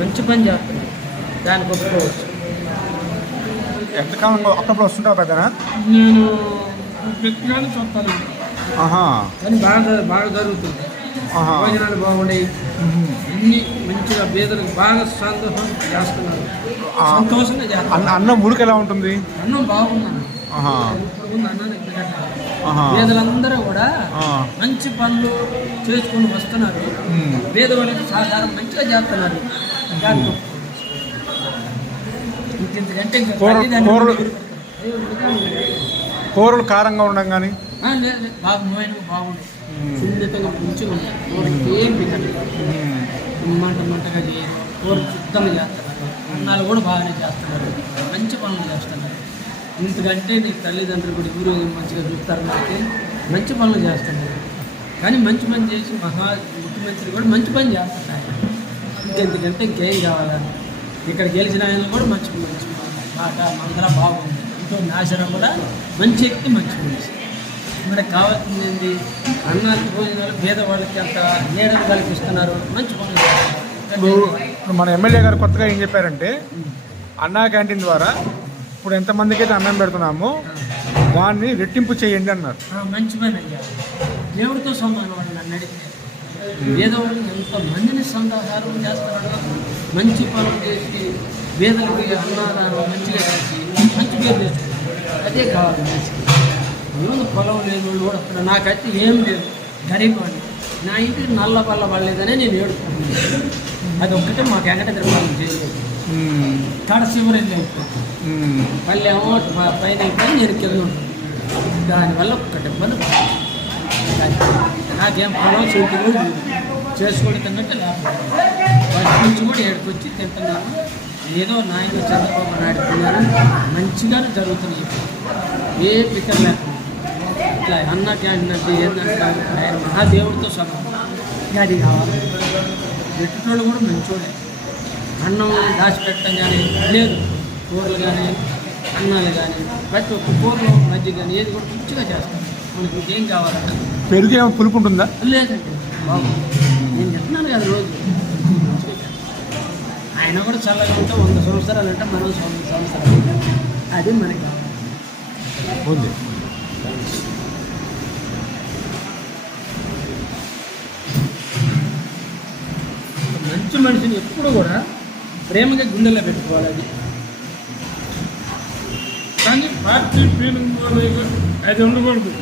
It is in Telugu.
మంచి పని చేస్తున్నారు, దానికి ఒప్పుకోవచ్చు. ఎంతకాలంలో అప్పుడప్పుడు వస్తుంటావు పెద్దనా? నేను వ్యక్తిగానే చూస్తాను, ఆహా, కానీ బాగా బాగా జరుగుతుంది. ఆహా, భోజనాలు బాగున్నాయి, అన్ని మంచిగా పేదలకు బాగా సంతోషం చేస్తున్నారు, సంతోషంగా చేస్తున్నారు. అన్నం ఉడికి ఎలా ఉంటుంది? అన్నం బాగున్నాను, ఆహా, అన్నాన్ని ఆహా, పేదలందరూ కూడా మంచి పనులు చేసుకుని వస్తున్నారు. పేదవాళ్ళకి సహకారం మంచిగా చేస్తున్నారు. దానికి ఇంతకంటే ఇంకా కూరలు కారంగా ఉండడం కానీ లేదు, బాగా బాగుంది, సున్నితంగా మంచిగా ఉంది. కూరకి ఏం పెట్టలేదు, మంటగా చేయరు, కూర శుద్ధంగా చేస్తున్నారు. అన్నాలు కూడా బాగానే చేస్తున్నారు, మంచి పనులు చేస్తున్నారు. ఇంతకంటే నీ తల్లిదండ్రులు కూడా ఊరు మంచిగా చూస్తారు, మనకి మంచి పనులు చేస్తున్నారు. కానీ మంచి పని చేసి ముఖ్యమంత్రి కూడా మంచి పని చేస్తున్నారు. ఇంకెందుకంటే ఇంకేం కావాలని ఇక్కడ గెలిచిన ఆయన కూడా మంచి మంచి మాట మందర బాగుంది. ఇంకో నాశనం కూడా మంచి వ్యక్తి, మంచి మనిషి. మనకు కావాల్సింది ఏంటి? అన్నాలు భోజనాలు పేదవాళ్ళకి అంత నీడలు కల్పిస్తున్నారు, మంచి పనులు చేస్తున్నారు. మన ఎమ్మెల్యే గారు కొత్తగా ఏం చెప్పారంటే, అన్నా క్యాంటీన్ ద్వారా ఇప్పుడు ఎంతమందికి అయితే అన్నం పెడుతున్నామో దాన్ని రెట్టింపు చేయండి అన్నారు. మంచి పని అయ్యా, దేవుడితో సమానం అని నన్ను అడిగితే. పేదవాళ్ళని ఎంతమందిని సంతాహారం చేస్తున్నాడు, మంచి పనులు చేసి పేదలకి అన్నదానం మంచిగా చేసి మంచి పేరు తెచ్చుకుంటారు. అదే కావాలి మనిషికి. ఏమైనా పొలం లేని వాళ్ళు కూడా అక్కడ నాకైతే ఏం లేదు, గరీబ్ వాడిని. నా ఇంటికి నల్ల పళ్ళ పడలేదనే నేను ఏడుకుంటున్నాను. అది ఒక్కటే మాకు వెంకటేశ్వర పాలన చేయలేదు. కాడ శివరెల్లి అయిపోతుంది, మళ్ళీ ఏమో పైన అయిపోయి నేను కింద ఉంటాను. దానివల్ల ఒక్కటి ఇబ్బంది. నాకేం పొలం చెట్టు చేసుకోవడం తిన్నట్టు లేకపోతే ఫస్ట్ నుంచి కూడా ఏడుకొచ్చి తింటున్నాను. ఏదో నాయన చంద్రబాబు నాయుడు పిల్లలు మంచిగానే జరుగుతున్నాయి, ఏ పిక్కర్ లేకుండా. ఇట్లా అన్న క్యాంటీన్ అంటే ఏంటంటే ఆయన మహాదేవుడితో సమానం. అది కావాలి. పెట్టేటోళ్ళు కూడా మంచోళ్ళే. అన్నం దాచిపెట్టడం కానీ లేదు, కూరలు కానీ అన్నాలు కానీ ప్రతి ఒక్క కూరలు మధ్య కానీ ఏది కూడా మంచిగా చేస్తాం. మనకి ఇంకేం కావాలంటే పెరుగు ఏమైనా పులుపు ఉంటుందా? లేదండి బాబు, నేను చెప్తున్నాను కదా రోజు ఆయన కూడా చల్లగా ఉంటే 100 సంవత్సరాలు అంటే మనం 100 సంవత్సరాలు. అది మనకి ఉంది. మంచి మనిషిని ఎప్పుడు కూడా ప్రేమగా గుండెల్లో పెట్టుకోవాలి. అది కానీ పార్టీ ఫీలింగ్ అది ఉండకూడదు.